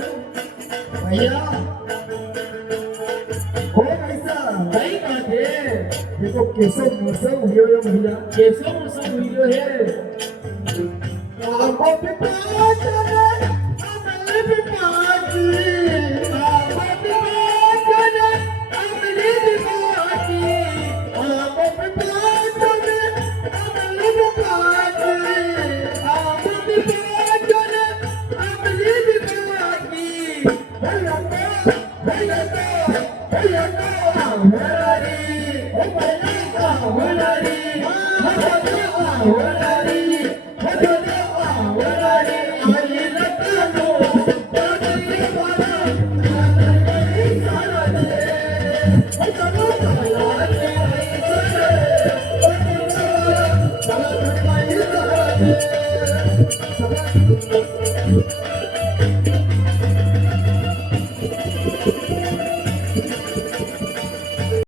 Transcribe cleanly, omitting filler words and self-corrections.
भैया हो कैसा नहीं कहते देखो कैसे मौसम हुई है भैया कैसो मौसम हुई है आंखों पे पाँच अमल पे पाँच आंखों पे पाँच अमल पे पाँच आंखों पे पाँच अमल पे पाँच आंखों पे पाँच अमल पे पाँच भैया भैया भैया हमारी ओ भैया हमारी Thank you.